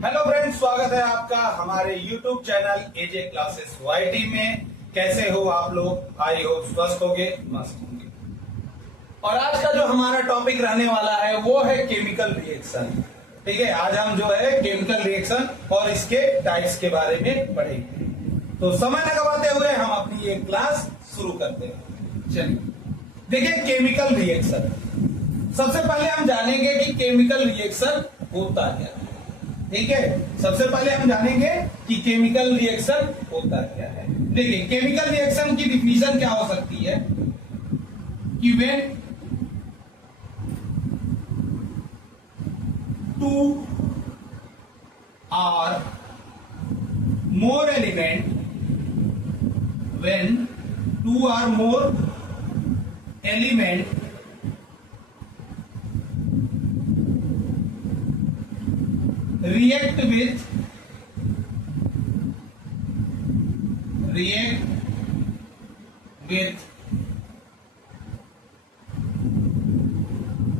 Hello friends, स्वागत है आपका हमारे YouTube channel A J classes Y T में। कैसे हो आप लोग? आई होप स्वस्थ होंगे, मस्त होंगे। और आज का जो हमारा टॉपिक रहने वाला है वो है केमिकल रिएक्शन। ठीक है, आज हम जो है केमिकल रिएक्शन और इसके टाइप्स के बारे में पढ़ेंगे। तो समय न गवाते हुए हम अपनी ये क्लास शुरू करते हैं। चलिए देखिए, केमिकल रिएक्शन सबसे पहले हम जानेंगे कि केमिकल रिएक्शन होता क्या है। ठीक है, सबसे पहले हम जानेंगे कि केमिकल रिएक्शन होता क्या है। देखिए, केमिकल रिएक्शन की डिफिनेशन क्या हो सकती है कि when two or more element when two or more element react with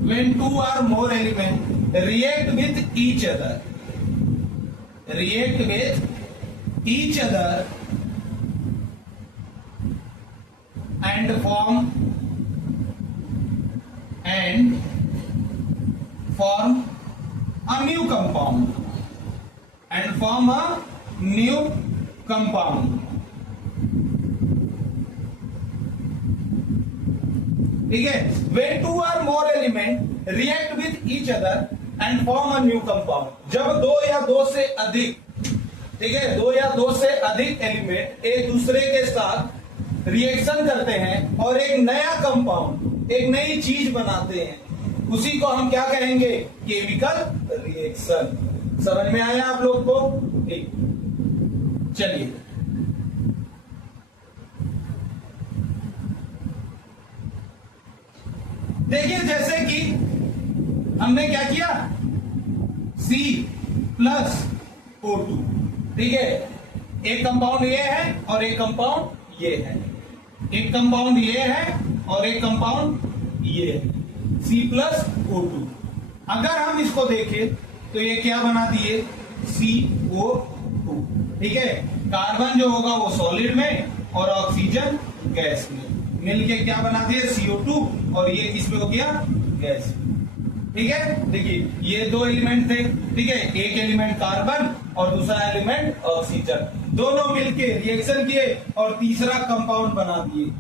when two or more element react with each other and form a new compound ठीक है, when two or more element react with each other and form a new compound, जब दो या दो से अधिक, ठीक है, दो या दो से अधिक एलिमेंट एक दूसरे के साथ रिएक्शन करते हैं और एक नया कंपाउंड, एक नई चीज बनाते हैं, उसी को हम क्या कहेंगे? Chemical reaction. समझ में आया आप लोग को? ठीक, चलिए देखिए, जैसे कि हमने क्या किया, C+O2, ठीक है, एक कंपाउंड ये है और एक कंपाउंड ये है, एक कंपाउंड ये है और एक कंपाउंड ये है, C+O2। अगर हम इसको देखें तो ये क्या बना दिए? CO2। ठीक है, कार्बन जो होगा वो सॉलिड में और ऑक्सीजन गैस में मिलके क्या बना दिए? CO2, और ये इसमें हो गया गैस। ठीक है, देखिए ये दो एलिमेंट थे, ठीक है, एक एलिमेंट कार्बन और दूसरा एलिमेंट ऑक्सीजन, दोनों मिलके रिएक्शन किए और तीसरा कंपाउंड बना दिए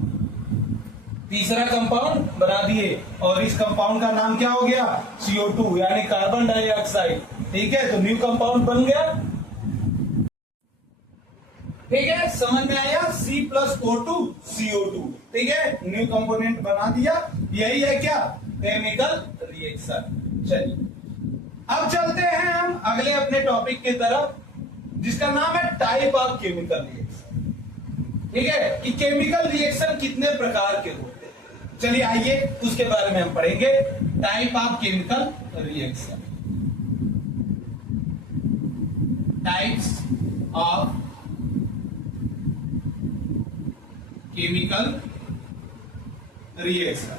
और इस कंपाउंड का नाम क्या हो गया? CO2 यानी कार्बन डाइऑक्साइड। ठीक है, तो न्यू कंपाउंड बन गया। ठीक है, समझ में आया? C+O2 CO2, ठीक है, न्यू कंपोनेंट बना दिया। यही है क्या? Chemical reaction. चलिए अब चलते हैं हम अगले अपने टॉपिक की तरफ, जिसका नाम है टाइप ऑफ केमिकल रिएक्शन। ठीक है, कि केमिकल रिएक्शन कितने प्रकार के होते हैं। चलिए आइए उसके बारे में हम पढ़ेंगे। Type of chemical reaction, types of chemical reaction.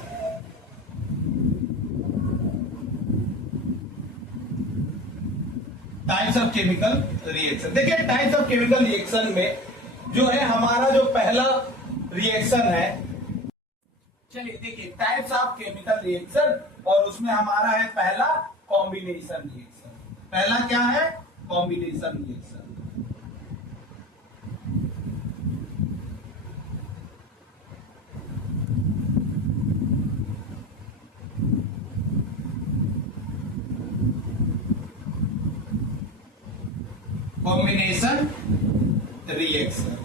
Types of chemical reaction, देखिए टाइप्स ऑफ केमिकल रिएक्शन में जो है हमारा जो पहला रिएक्शन है, चलिए देखिए टाइप्स ऑफ केमिकल रिएक्शन, और उसमें हमारा है पहला कॉम्बिनेशन रिएक्शन। पहला क्या है? Combination reaction. कॉम्बिनेशन रिएक्शन,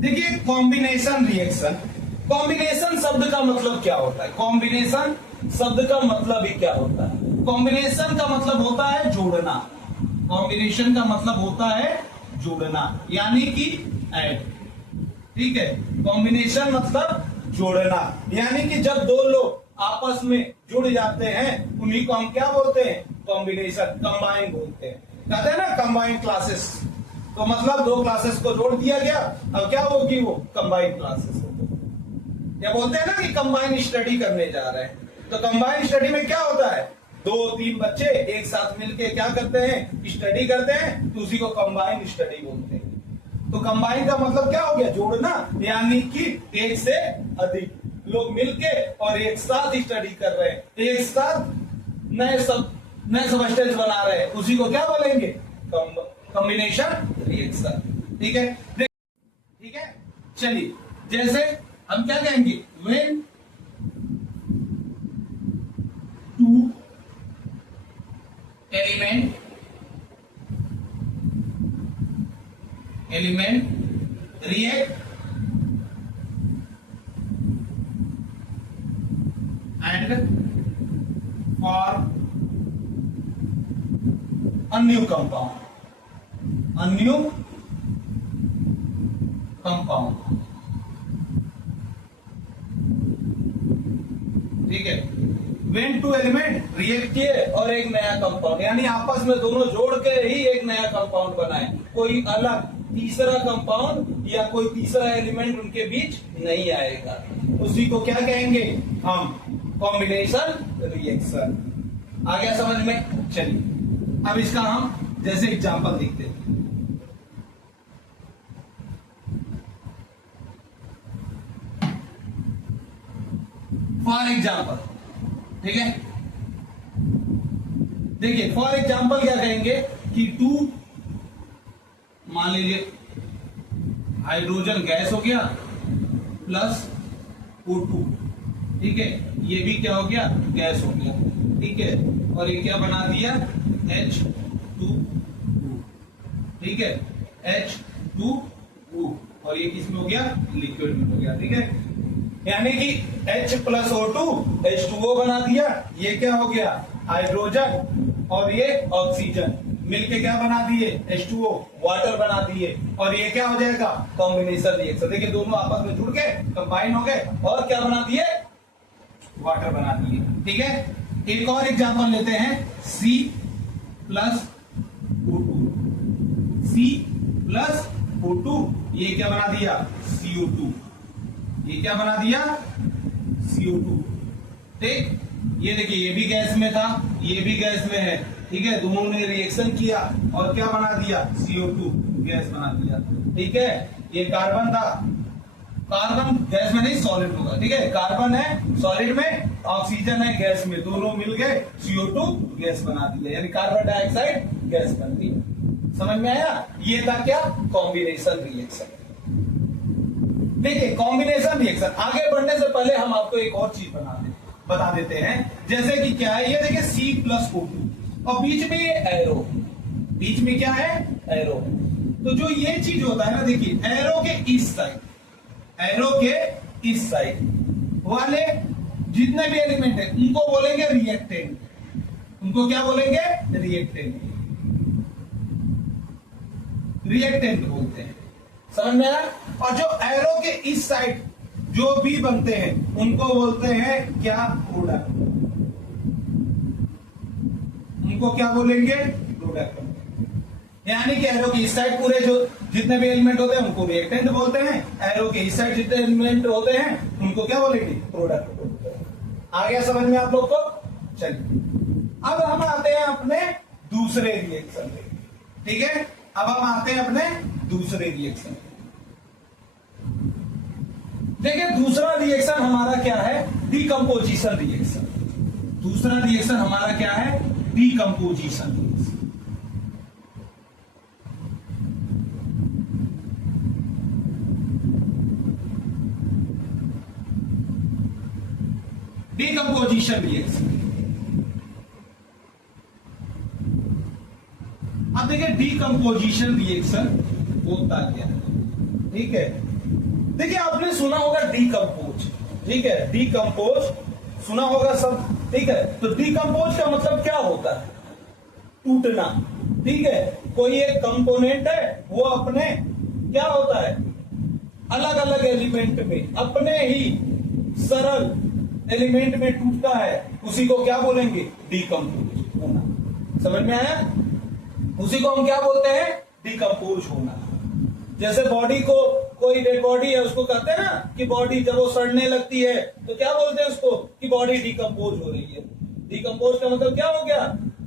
देखिए कॉम्बिनेशन रिएक्शन, कॉम्बिनेशन शब्द का मतलब क्या होता है? कॉम्बिनेशन शब्द का मतलब ही क्या होता है? कॉम्बिनेशन का मतलब होता है जोड़ना। कॉम्बिनेशन का मतलब होता है जोड़ना, यानी कि ऐड। ठीक है, कॉम्बिनेशन मतलब जोड़ना, यानी कि जब दो लोग आपस में जुड़ जाते हैं उन्हीं को हम क्या बोलते हैं? कॉम्बिनेशन, कंबाइन बोलते हैं। कहते हैं ना कंबाइंड क्लासेस, तो मतलब दो क्लासेस को जोड़ दिया गया, अब क्या होगी? वो कंबाइंड क्लासेस होगी। या बोलते हैं ना कि कंबाइंड स्टडी करने जा रहे हैं, तो कंबाइंड स्टडी में क्या होता है? दो तीन बच्चे एक साथ मिलके क्या करते हैं, स्टडी करते हैं, तो उसी को कंबाइंड स्टडी बोलते हैं। तो कंबाइन का मतलब क्या हो गया, जोड़ना, यानी कि एक से अधिक लोग मिलके और एक साथ स्टडी कर रहे हैं, एक साथ नए सबस्टेंस बना रहे हैं, उसी को क्या बोलेंगे, कॉम्बिनेशन रिएक्शन। ठीक है, ठीक है। चलिए, जैसे हम क्या कहेंगे, when two element react and form a new compound, ठीक है। वेन टू एलिमेंट रिएक्ट किए और एक नया कंपाउंड, यानी आपस में दोनों जोड़ के ही एक नया कंपाउंड बनाए, कोई अलग तीसरा कंपाउंड या कोई तीसरा एलिमेंट उनके बीच नहीं आएगा, उसी को क्या कहेंगे हम, कॉम्बिनेशन रिएक्शन। आ गया समझ में? चलिए अब इसका हम जैसे एग्जांपल देखते हैं। फॉर एग्जाम्पल, ठीक है, देखिए फॉर एग्जाम्पल क्या कहेंगे कि टू, मान लीजिए हाइड्रोजन गैस हो गया प्लस O2, ठीक है, ये भी क्या हो गया, गैस हो गया, ठीक है, और ये क्या बना दिया, H2O, ठीक है, H2O, और ये किसमें हो गया, लिक्विड में हो गया, ठीक है, यानी कि H प्लस O2 H2O बना दिया, ये क्या हो गया, हाइड्रोजन और ये ऑक्सीजन मिलके क्या बना दिए, H2O, वाटर बना दिए, और ये क्या हो जाएगा, कॉम्बिनेशन रिएक्शन। देखिए दोनों आपस में जुड़ के कंबाइन हो गए और क्या बना दिए, वाटर बना दिए, ठीक है। एक और एग्जांपल लेते हैं, C plus O2, C plus O2, ये क्या बना दिया, CO2, ये क्या बना दिया, CO2, ठीक। ये देखिए ये भी गैस में था, ये भी गैस में है, ठीक है, दोनों ने रिएक्शन किया और क्या बना दिया, CO2 गैस बना दिया, ठीक है। ये कार्बन था, कार्बन गैस में नहीं सॉलिड होगा, ठीक है, कार्बन है सॉलिड में, ऑक्सीजन है गैस में, दोनों मिल गए CO2 गैस बना दिया, यानी कार्बन डाइऑक्साइड गैस बन दिया। समझ में आया? ये था क्या, कॉम्बिनेशन रिएक्शन। देखिए कॉम्बिनेशन रिएक्शन, आगे बढ़ने से पहले हम आपको एक और चीज बता देते हैं, जैसे कि क्या है, ये देखिए C प्लस O2 और बीच में ये एरो, बीच में क्या है, एरो। तो जो ये चीज होता है ना, देखिए एरो के इस साइड, एरो के इस साइड वाले जितने भी एलिमेंट है उनको बोलेंगे रिएक्टेंट, उनको क्या बोलेंगे, रिएक्टेंट, रिएक्टेंट बोलते हैं। समझ में आया? और जो एरो के इस साइड जो भी बनते हैं उनको बोलते हैं क्या, प्रोडक्ट, उनको क्या बोलेंगे, प्रोडक्ट। यानी कि एरो की इस साइड पूरे जो जितने भी एलिमेंट होते हैं उनको रिएक्टेंट बोलते हैं, एरो के इस साइड जितने एलिमेंट होते हैं उनको क्या बोलेंगे, प्रोडक्ट बोलते हैं। आ गया समझ में आप लोग को? चलिए अब हम आते हैं अपने दूसरे रिएक्शन में, ठीक है, अब हम आते हैं अपने दूसरे रिएक्शन। देखिए दूसरा रिएक्शन हमारा क्या है, डीकंपोजिशन रिएक्शन। दूसरा रिएक्शन हमारा क्या है, डीकंपोजिशन रिएक्शन। डीकंपोजिशन रिएक्शन, अब देखिए डीकंपोजिशन रिएक्शन होता क्या है, ठीक है। देखिए आपने सुना होगा डीकंपोज, ठीक है, डीकंपोज सुना होगा सब, ठीक है। तो डीकंपोज का मतलब क्या होता है, टूटना, ठीक है। कोई एक कंपोनेंट है वो अपने क्या होता है, अलग अलग एलिमेंट में अपने ही सरल एलिमेंट में टूटता है, उसी को क्या बोलेंगे, डीकंपोज होना। समझ में आया? उसी को हम क्या बोलते हैं, डीकंपोज होना। जैसे बॉडी को, कोई डेड बॉडी है उसको कहते हैं ना कि बॉडी जब वो सड़ने लगती है तो क्या बोलते हैं उसको, कि बॉडी डीकंपोज हो रही है। डिकम्पोज का मतलब क्या हो गया,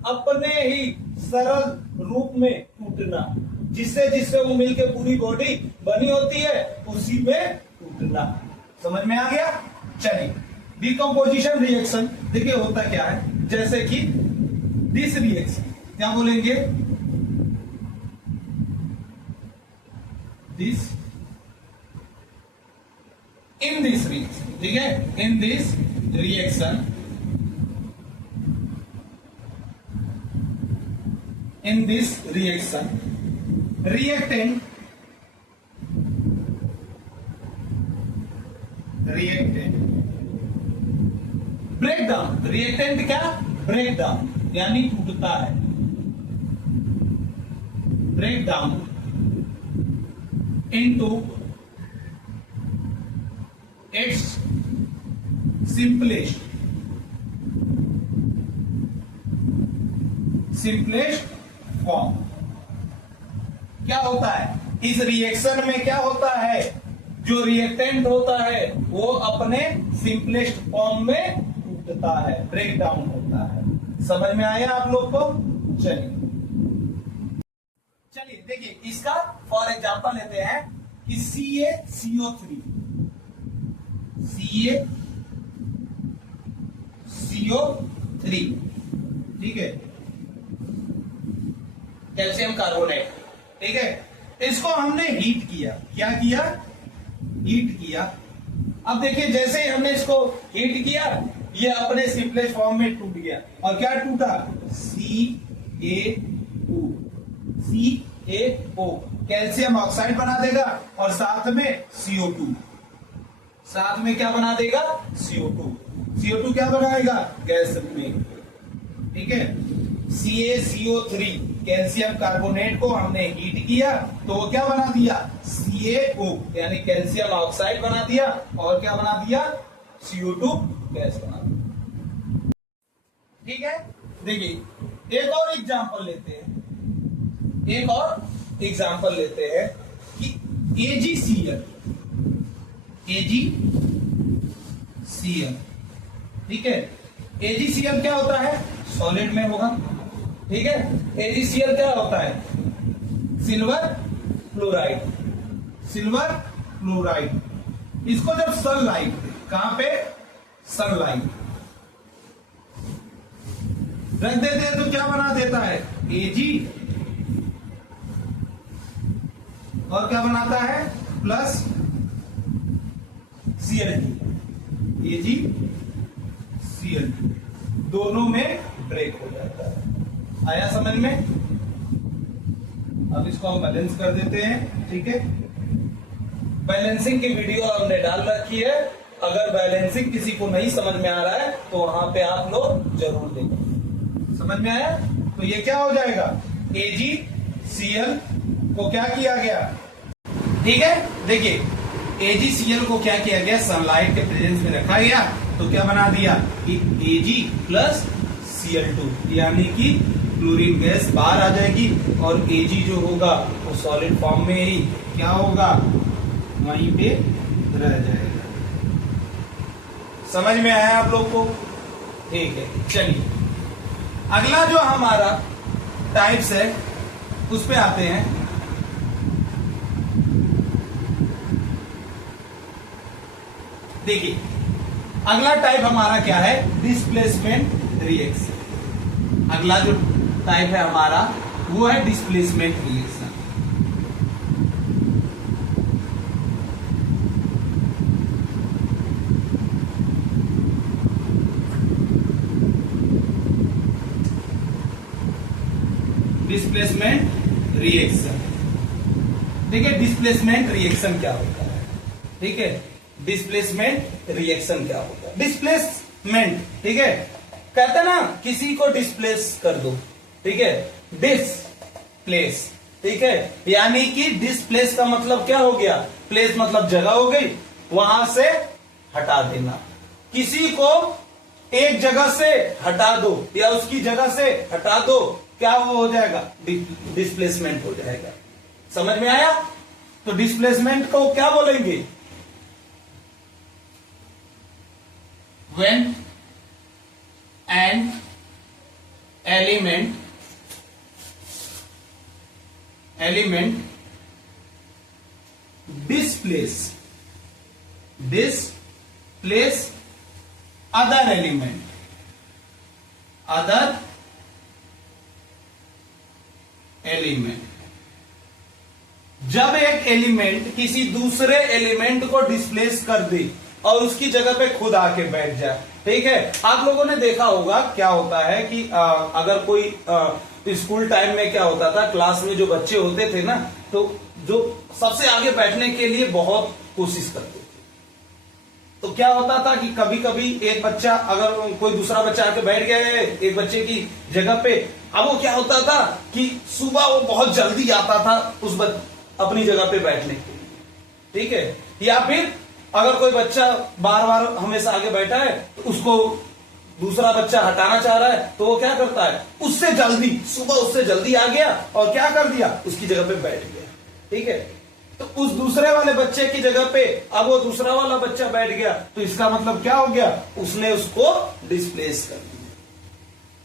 अपने ही सरल रूप में टूटना, जिससे जिससे वो मिलके पूरी बॉडी बनी होती है उसी में टूटना। समझ में आ गया। चलिए डिकम्पोजिशन रिएक्शन देखिए होता क्या है, जैसे कि दिस रिएक्शन, क्या बोलेंगे, दिस, इन दिस रिएक्शन, ठीक है, in this reaction, in this reaction reactant break down, reactant क्या, ब्रेक डाउन यानी टूटता है, break down into its simplest form. क्या होता है इस रिएक्शन में, क्या होता है, जो रिएक्टेंट होता है वो अपने सिंपलेस्ट फॉर्म में टूटता है, ब्रेक डाउन होता है। समझ में आया आप लोग को। चलिए देखिए इसका फॉर एग्जांपल लेते हैं कि CaCO3, ठीक है, कैल्शियम कार्बोनेट, ठीक है, इसको हमने हीट किया, क्या किया, हीट किया। अब देखिए जैसे ही हमने इसको हीट किया ये अपने सिंपलेस्ट फॉर्म में टूट गया, और क्या टूटा, CaO, कैल्शियम ऑक्साइड बना देगा और साथ में CO2, साथ में क्या बना देगा, CO2 क्या बनाएगा, गैस में, ठीक है। CaCO3 कैल्शियम कार्बोनेट को हमने हीट किया तो वो क्या बना दिया, CaO यानी कैल्शियम ऑक्साइड बना दिया, और क्या बना दिया, CO2 गैस बना दिया, ठीक है। देखिए एक और एग्जांपल लेते हैं, कि AgCl, ठीक है, AgCl क्या होता है, सॉलिड में होगा, ठीक है। AgCl क्या होता है, सिल्वर फ्लोराइड, इसको जब सनलाइट, कहां पे, सनलाइट रख देते हैं तो क्या बना देता है, Ag, और क्या बनाता है, प्लस Cl2, दोनों में ब्रेक हो जाता है। आया समझ में। अब इसको हम बैलेंस कर देते हैं, ठीक है। बैलेंसिंग की वीडियो हमने डाल रखी है, अगर बैलेंसिंग किसी को नहीं समझ में आ रहा है तो वहां पे आप लोग जरूर देखें। समझ में आया। तो ये क्या हो जाएगा, AgCl को क्या किया गया, ठीक है। देखिए AgCl को क्या किया गया, सनलाइट के प्रेजेंस में रखा गया तो क्या बना दिया कि Ag प्लस Cl2 यानी कि क्लोरीन गैस बाहर आ जाएगी, और Ag जो होगा वो सॉलिड फॉर्म में ही क्या होगा, वहीं पे रह जाएगा। समझ में आया आप लोग को, ठीक है। चलिए अगला जो हमारा टाइप्स है उस पे आते हैं। देखिए अगला टाइप हमारा क्या है, डिस्प्लेसमेंट रिएक्शन। अगला जो टाइप है हमारा वो है डिस्प्लेसमेंट रिएक्शन। डिस्प्लेसमेंट रिएक्शन, ठीक है। डिस्प्लेसमेंट रिएक्शन क्या होता है, ठीक है। डिस्प्लेसमेंट रिएक्शन क्या होता है, डिस्प्लेसमेंट, ठीक है। कहते ना किसी को डिस्प्लेस कर दो, ठीक है, डिस्प्लेस, ठीक है, यानी कि डिस्प्लेस का मतलब क्या हो गया, प्लेस मतलब जगह हो गई, वहां से हटा देना। किसी को एक जगह से हटा दो या उसकी जगह से हटा दो, क्या वो हो जाएगा, डिस्प्लेसमेंट हो जाएगा। समझ में आया। तो डिस्प्लेसमेंट को क्या बोलेंगे, when and element displace other element जब एक एलिमेंट किसी दूसरे एलिमेंट को डिस्प्लेस कर दे और उसकी जगह पे खुद आके बैठ जाए, ठीक है। आप लोगों ने देखा होगा क्या होता है कि अगर कोई स्कूल टाइम में क्या होता था, क्लास में जो बच्चे होते थे ना, तो जो सबसे आगे बैठने के लिए बहुत कोशिश करते थे। तो क्या होता था कि कभी कभी एक बच्चा, अगर कोई दूसरा बच्चा आके बैठ गया है एक बच्चे की जगह पे, अब वो क्या होता था कि सुबह वो बहुत जल्दी आता था अपनी जगह पे बैठने के लिए, ठीक है। या फिर अगर कोई बच्चा बार बार हमेशा आगे बैठा है तो उसको दूसरा बच्चा हटाना चाह रहा है, तो वो क्या करता है, सुबह उससे जल्दी आ गया और क्या कर दिया, उसकी जगह पे बैठ गया, ठीक है। तो उस दूसरे वाले बच्चे की जगह पे अब वो दूसरा वाला बच्चा बैठ गया, तो इसका मतलब क्या हो गया, उसने उसको डिस्प्लेस कर दिया।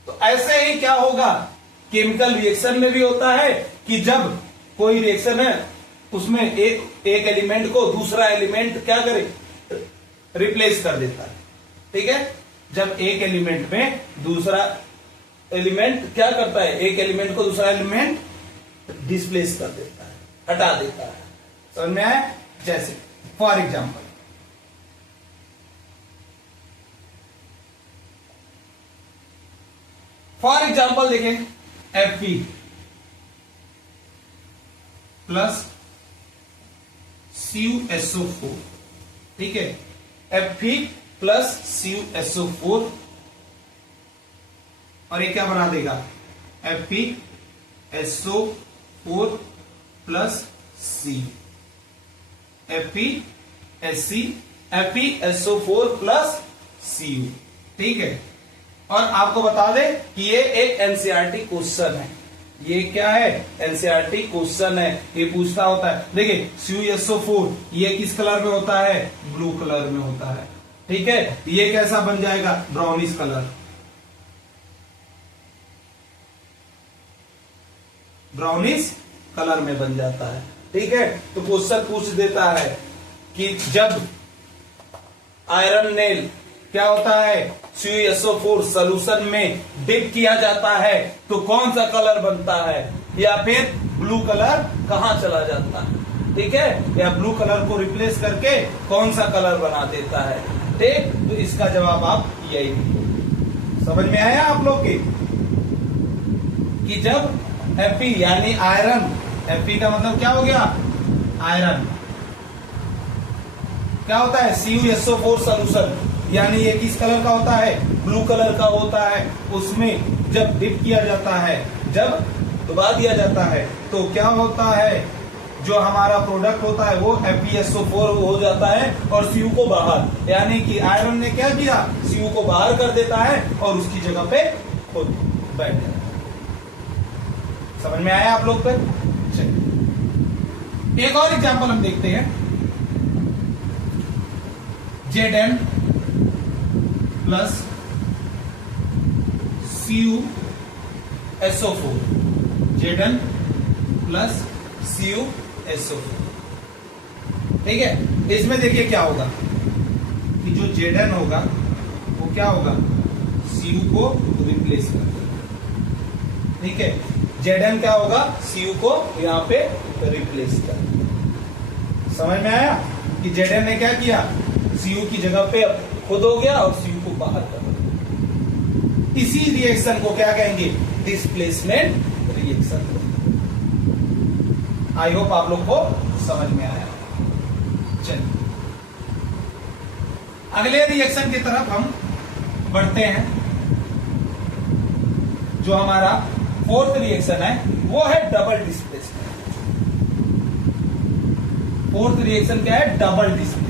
तो ऐसे ही क्या होगा, केमिकल रिएक्शन में भी होता है कि जब कोई रिएक्शन है उसमें एक एलिमेंट को दूसरा एलिमेंट क्या करे, रिप्लेस कर देता है, ठीक है। जब एक एलिमेंट में दूसरा एलिमेंट क्या करता है, एक एलिमेंट को दूसरा एलिमेंट डिस्प्लेस कर देता है, हटा देता है, समझ में आया। जैसे फॉर एग्जाम्पल देखें, Fe प्लस CuSO4, ठीक है। Fe प्लस CuSO4 और ये क्या बना देगा, FeSO4 plus C, FeSO4 plus Cu, ठीक है। और आपको बता दें कि ये एक एनसीईआरटी क्वेश्चन है, ये क्या है, एनसीईआरटी क्वेश्चन है। ये पूछता होता है, देखिए CuSO4 ये किस कलर में होता है, ब्लू कलर में होता है, ठीक है। ये कैसा बन जाएगा, ब्राउनिश कलर, ब्राउनिश कलर में बन जाता है, ठीक है। तो क्वेश्चन पूछ देता है कि जब आयरन नेल क्या होता है, CuSO4 सोल्यूशन में डिप किया जाता है तो कौन सा कलर बनता है, या फिर ब्लू कलर कहां चला जाता है, ठीक है, या ब्लू कलर को रिप्लेस करके कौन सा कलर बना देता है, ठीक। तो इसका जवाब आप यही समझ में आया आप लोग के कि जब Fe यानी आयरन, Fe का मतलब क्या हो गया, आयरन, क्या होता है, CuSO4 सोल्यूशन, यानी ये किस कलर का होता है, ब्लू कलर का होता है। उसमें जब डिप किया जाता है, जब डुबा दिया जाता है, तो क्या होता है, जो हमारा प्रोडक्ट होता है वो FeSO4 हो जाता है और Cu को बाहर, यानी कि आयरन ने क्या किया, Cu को बाहर कर देता है और उसकी जगह पे खुद बैठ जाता है। समझ में आया आप लोग पे। चलिए एक और एग्जांपल हम देखते हैं, Zn plus CuSO4, Zn plus CuSO4, ठीक है। इसमें देखिए क्या होगा कि जो Zn होगा वो क्या होगा, Cu को रिप्लेस कर देगा, ठीक है। Zn क्या होगा, Cu को यहां पे रिप्लेस कर, समझ में आया कि Zn ने क्या किया, Cu की जगह पे खुद हो गया और Cu को बाहर कर दिया। इसी रिएक्शन को क्या कहेंगे, डिस्प्लेसमेंट रिएक्शन। आई होप आप लोग को समझ में आया। चलिए अगले रिएक्शन की तरफ हम बढ़ते हैं। जो हमारा फोर्थ रिएक्शन है वो है डबल डिस्प्लेसमेंट। फोर्थ रिएक्शन क्या है, double displacement.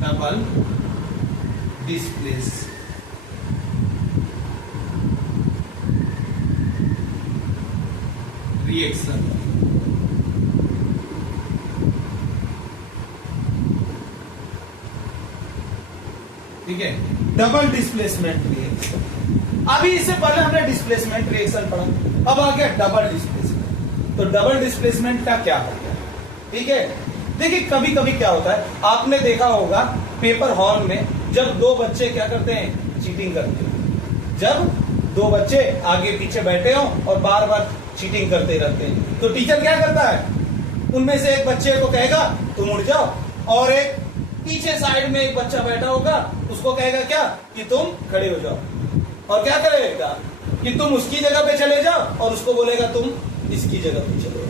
Double displace reaction. ठीक है, डबल डिस्प्लेसमेंट रिएक्शन। अभी इससे पहले हमने डिस्प्लेसमेंट रिएक्शन पढ़ा, अब आ गया डबल डिस्प्लेसमेंट। तो डबल डिस्प्लेसमेंट का क्या होता है, ठीक है। देखिए कभी कभी क्या होता है, आपने देखा होगा पेपर हॉल में जब दो बच्चे क्या करते हैं, चीटिंग करते हैं। जब दो बच्चे आगे पीछे बैठे हो और बार बार चीटिंग करते रहते हैं, तो टीचर क्या करता है, उनमें से एक बच्चे को कहेगा तुम उड़ जाओ, और एक पीछे साइड में एक बच्चा बैठा होगा उसको कहेगा क्या, कि तुम खड़े हो जाओ, और क्या करेगा कि तुम उसकी जगह पे चले जाओ, और उसको बोलेगा तुम इसकी जगह पे चले जाओ,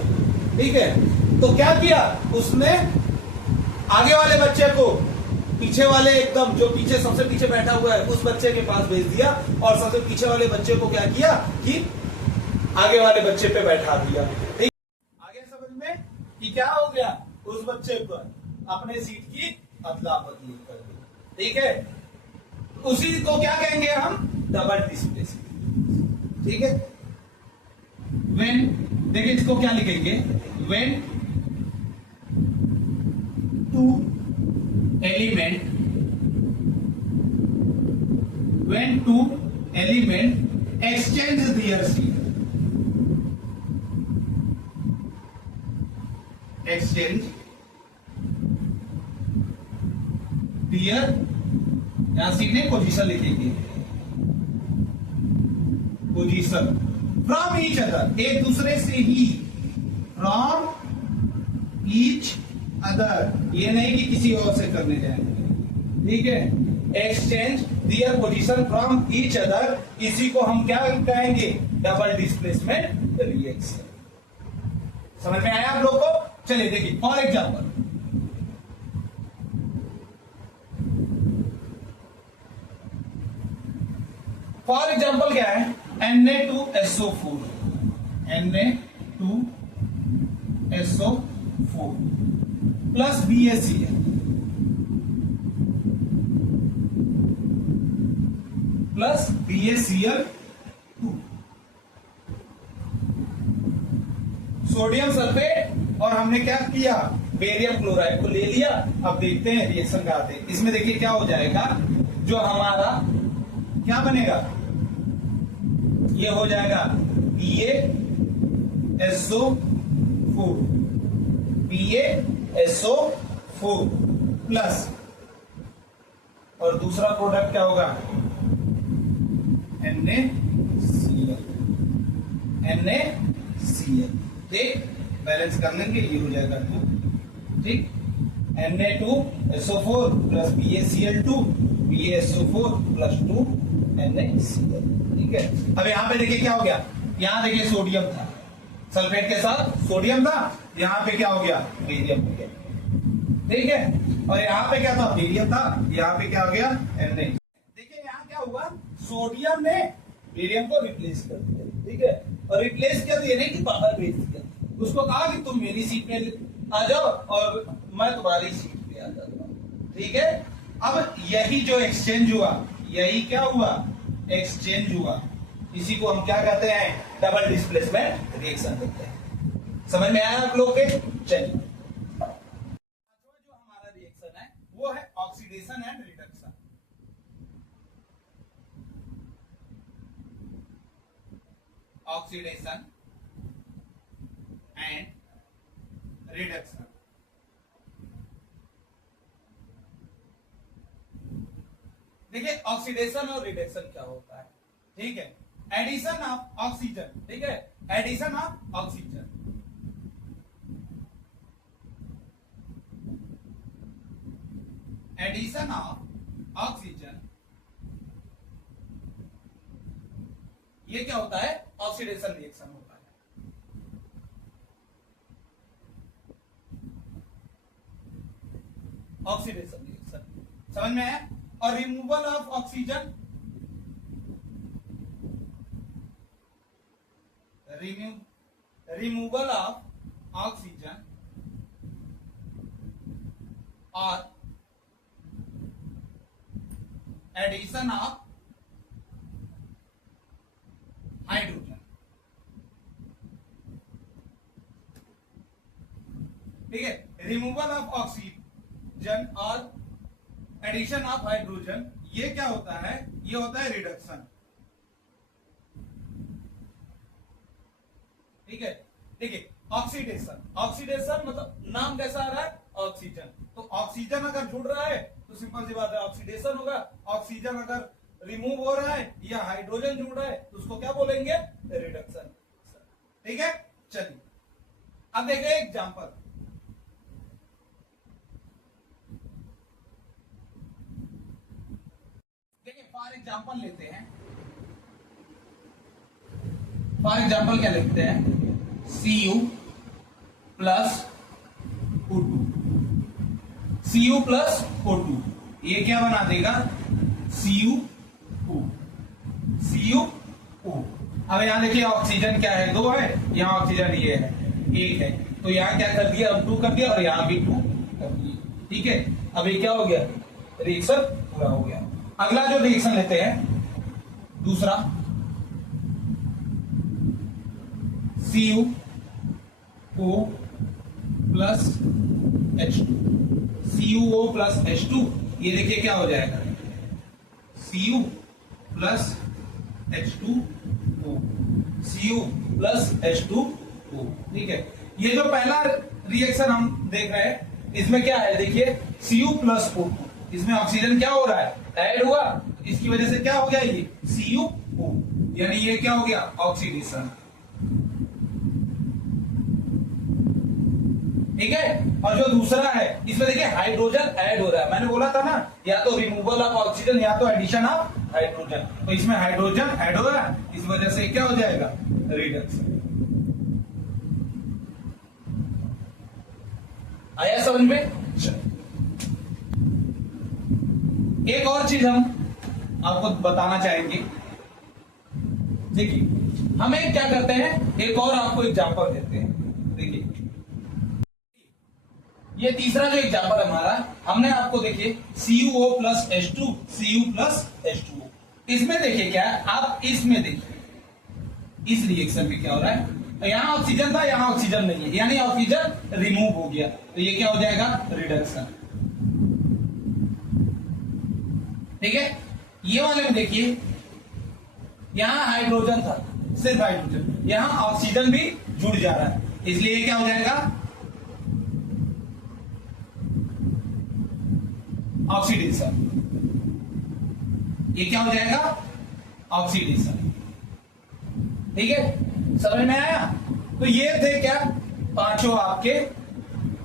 ठीक है। तो क्या किया उसने, आगे वाले बच्चे को पीछे वाले एकदम जो पीछे सबसे पीछे बैठा हुआ है उस बच्चे के पास भेज दिया, और सबसे पीछे वाले बच्चे को क्या किया कि आगे वाले बच्चे पे बैठा दिया, ठीक। आगे समझ में कि क्या हो गया, उस बच्चे पर अपने सीट की अदला बदली कर दी, ठीक है। उसी को क्या कहेंगे हम, डबल डिस्प्लेसमेंट, ठीक है। व्हेन, देखिए इसको क्या लिखेंगे, when two element, when two element exchange their seat, exchange their, यहां सीट ने पोजीशन लिखेंगे, पोजीशन फ्रॉम ईच अदर, एक दूसरे से ही, फ्रॉम ईच अदर, ये नहीं कि किसी और से करने जाएंगे, ठीक है। Exchange their position from each other, इसी को हम क्या कहेंगे, डबल डिस्प्लेसमेंट रिएक्शन। समझ में आया आप लोग को। चलिए देखिए फॉर एग्जाम्पल, फॉर एग्जाम्पल क्या है, Na2SO4, Na2SO4 plus BaCl plus BaCl2, sodium sulphate, और हमने क्या किया, बेरियम क्लोराइड को ले लिया। अब देखते हैं रिएक्शन का आते हैं। इसमें देखिए क्या हो जाएगा, जो हमारा क्या बनेगा, ये हो जाएगा BaSO4, BaSO4 प्लस, और दूसरा प्रोडक्ट क्या होगा, NaCl, ठीक। बैलेंस कर लेंगे, ये हो जाएगा 2, ठीक। Na2SO4 plus BaCl2, BaSO4 plus 2 NaCl, ठीक है। अब यहां पे देखिए क्या हो गया, यहां देखिए सोडियम था, सल्फेट के साथ सोडियम था, यहां पे क्या हो गया, बेरियम हो गया, ठीक है। और यहां पे क्या था, बेरियम था, यहां पे क्या हो गया, Na। देखिए यहां क्या हुआ, सोडियम ने बेरियम को रिप्लेस कर दिया, ठीक है। और रिप्लेस किया तो ये नहीं कि बाहर भेज दिया, उसको कहा कि तुम मेरी सीट में आ जाओ और मैं तुम्हारी सीट पे आ जाता हूं, ठीक है। अब यही जो एक्सचेंज हुआ, यही क्या हुआ, एक्सचेंज हुआ, इसी को हम क्या कहते हैं, डबल डिस्प्लेसमेंट रिएक्शन कहते हैं। समझ में आया आप लोग के। चलिए जो हमारा रिएक्शन है वो है oxidation and reduction. Oxidation and reduction, देखिए ऑक्सीडेशन और रिडक्शन क्या होता है, ठीक है। एडिशन ऑफ ऑक्सीजन, ठीक है, addition of oxygen, addition of oxygen, ये क्या होता है, ऑक्सीडेशन रिएक्शन होता है। ऑक्सीडेशन रिएक्शन समझ में आया। और removal of oxygen, removal of oxygen और एडिशन ऑफ हाइड्रोजन, ठीक है। रिमूवल ऑफ ऑक्सीजन और एडिशन ऑफ हाइड्रोजन, ये क्या होता है, ये होता है रिडक्शन। ठीक है, देखिए ऑक्सीडेशन, ऑक्सीडेशन मतलब नाम कैसा आ रहा है, ऑक्सीजन। तो ऑक्सीजन अगर जुड़ रहा है तो सिंपल सी बात है ऑक्सीडेशन होगा। ऑक्सीजन अगर रिमूव हो रहा है या हाइड्रोजन जुड़ रहा है तो उसको क्या बोलेंगे, रिडक्शन। ठीक है, चलिए अब देखिए एग्जांपल। देखिए फॉर एग्जांपल लेते हैं, फॉर एग्जांपल क्या लिखते हैं, Cu plus O2, Cu plus O2 ये क्या बना देगा, CuO, CuO। अब यहां देखिए ऑक्सीजन क्या है, 2 है, यहां ऑक्सीजन ये है 1 है, तो यहां क्या कर दिया, अब 2 कर दिया और यहां भी 2 कर दिया। ठीक है, अब ये क्या हो गया, रिएक्शन पूरा हो गया। अगला जो रिएक्शन लेते हैं दूसरा, CuO plus H2, CuO plus H2, ये देखिए क्या हो जाएगा, Cu plus H2O, Cu plus H2O। ठीक है, ये जो पहला रिएक्शन हम देख रहे हैं इसमें क्या है, देखिए Cu प्लस O2, इसमें ऑक्सीजन क्या हो रहा है, ऐड हुआ, इसकी वजह से क्या हो गया, ये CuO, यानी ये क्या हो गया, ऑक्सीडेशन। ठीक है, और जो दूसरा है इसमें देखिए हाइड्रोजन ऐड हो रहा है, मैंने बोला था ना या तो रिमूवल ऑफ ऑक्सीजन या तो एडिशन ऑफ हाइड्रोजन, तो इसमें हाइड्रोजन ऐड हो रहा है, इस वजह से क्या हो जाएगा, रिडक्शन। आया समझ में। एक और चीज हम आपको बताना चाहेंगे, देखिए हम एक क्या करते हैं, एक और आपको एग्जांपल देते हैं। देखिए ये तीसरा जो एग्जांपल हमारा, हमने आपको देखिए CuO plus H2, Cu plus H2O, इसमें देखिए क्या है, आप इसमें देखिए इस रिएक्शन में क्या हो रहा है, यहां ऑक्सीजन था यहां ऑक्सीजन नहीं है, यानी ऑक्सीजन रिमूव हो गया, तो ये क्या हो जाएगा, रिडक्शन। ठीक है, ये वाले में देखिए यहां हाइड्रोजन था, सिर्फ हाइड्रोजन, यहां ऑक्सीजन भी जुड़ जा रहा है, इसलिए ये क्या हो जाएगा, ऑक्सीडेशन। ये क्या हो जाएगा, ऑक्सीडेशन। ठीक है, समझ में आया। तो ये थे क्या, पांचों आपके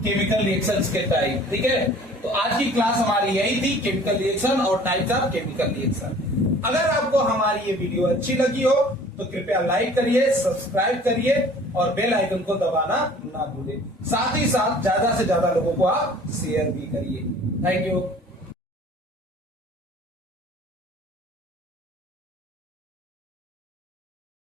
केमिकल रिएक्शंस के टाइप। ठीक है, तो आज की क्लास हमारी यही थी, केमिकल रिएक्शन और टाइप्स ऑफ केमिकल रिएक्शन। अगर आपको हमारी ये वीडियो अच्छी लगी हो तो कृपया लाइक करिए, सब्सक्राइब करिए और बेल आइकन को दबाना ना भूलें। साथ ही साथ ज्यादा से ज्यादा लोगों को आप शेयर भी करिए। Thank you.